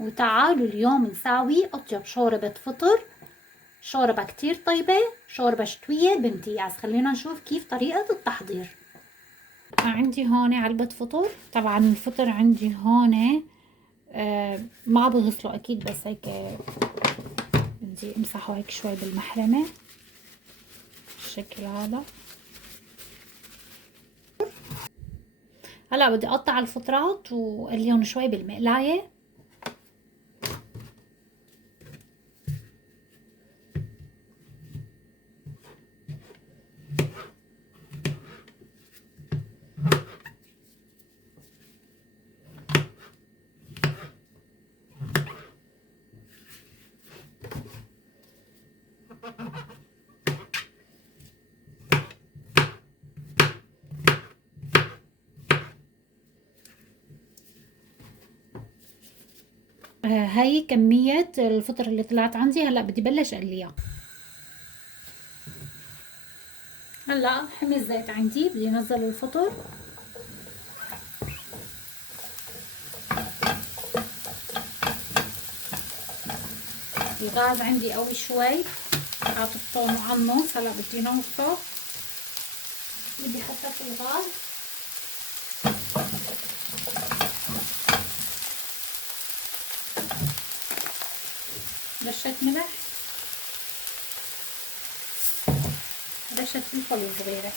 وتعالوا اليوم نساوي أطيب شوربة فطر. شوربة كتير طيبة، شوربة شتوية بامتياز. خلينا نشوف كيف طريقة التحضير. عندي هون علبة فطر. طبعا الفطر عندي هون ما بغسله أكيد، بس هيك بدي امسحه هيك شوي بالمحرمة بالشكل هذا. هلا بدي اقطع الفطرات وقليهم شوي بالمقلاية. هاي كمية الفطر اللي طلعت عندي. هلا بدي بلش اقليها. هلا حمي الزيت عندي، بدي انزل الفطر. الغاز عندي قوي شوي، حاطته معنص. هلا بدي نوصه، بدي خفف الغاز. رشة ملح، رشة فلفل صغيرة،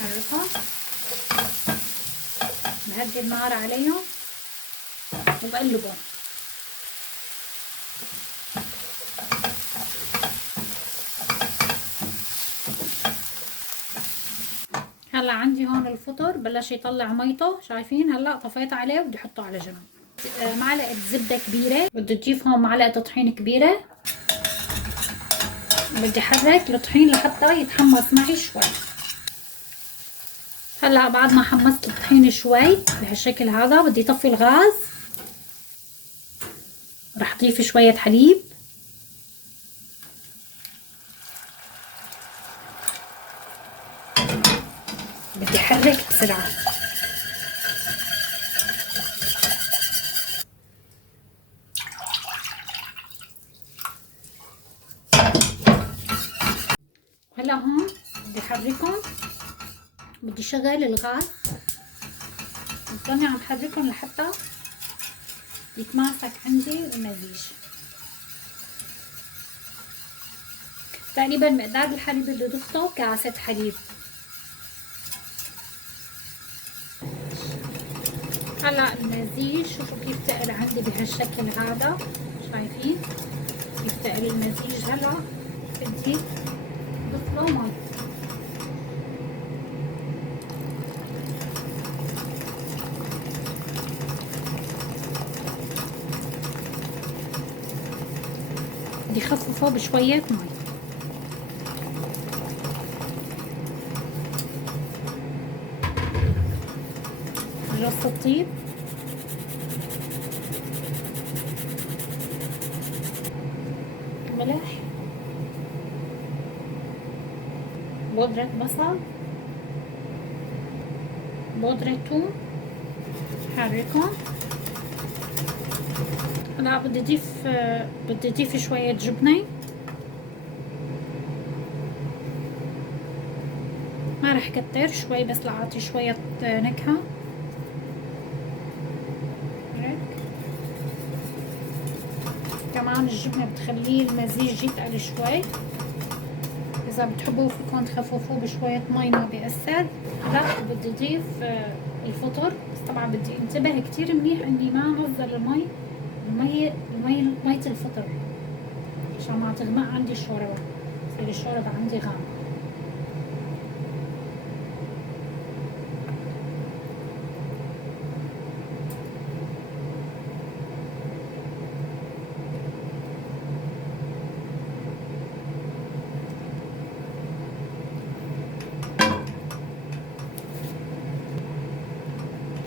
عرفها. بهدي النار عليهم وبقلبهم. هلا عندي هون الفطر بلش يطلع ميته، شايفين؟ هلا طفيت عليه وبدي احطه على جنب. معلقه زبده كبيره، بدي تضيف هون معلقه طحين كبيره. بدي احرك الطحين لحتى يتحمص معي شوي. هلا بعد ما حمصت الطحين شوي بهالشكل هذا بدي اطفي الغاز. رح اضيف شويه حليب. بدي احرك بسرعه. هلا هون بدي احركهم، بدي شغل الغاز وضلني عم حركهم لحتى يتماسك عندي المزيج. تقريبا مقدار الحليب اللي ضفته كاسة حليب. هلا المزيج شوفوا كيف تقل عندي بهالشكل هذا، شايفين كيف تقل المزيج. هلا بدي اضيف له مي. بدي اخففه بشوية مي. جوز الطيب، ملح، بودرة بصل، بودرة ثوم، حركهم. هلا بدي اضيف شوية جبنة. ما رح كتر، شوي بس لأعطي شوية نكهة. كمان الجبنة بتخليه المزيج يتقل شوي. إذا بتحبوا فيكم تخففوه بشوية مي، ما بيأثر. هلا بدي أضيف الفطر، بس طبعا بدي انتبه كتير منيح إني ما أنزل مية الفطر عشان ما تغمق عندي الشوربة، تصير الشوربة عندي غامقة.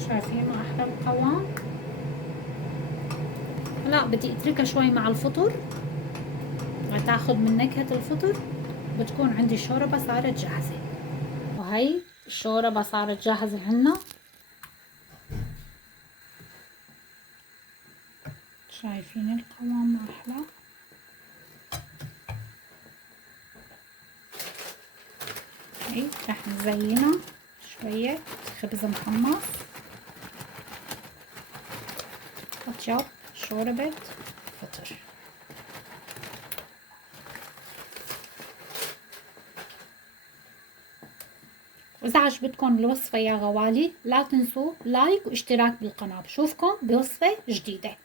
شايفين احلى القوام. هلا بدي اتركها شوي مع الفطر لتاخد من نكهة الفطر. بتكون عندي الشوربة صارت جاهزة. وهي الشوربة صارت جاهزة عنا. شايفين القوام أحلى. هي رح نزينها شوية خبز محمص، أطيب شوربة فطر. وإذا عجبتكم الوصفة يا غوالي لا تنسوا لايك واشتراك بالقناة. بشوفكم بوصفة جديدة.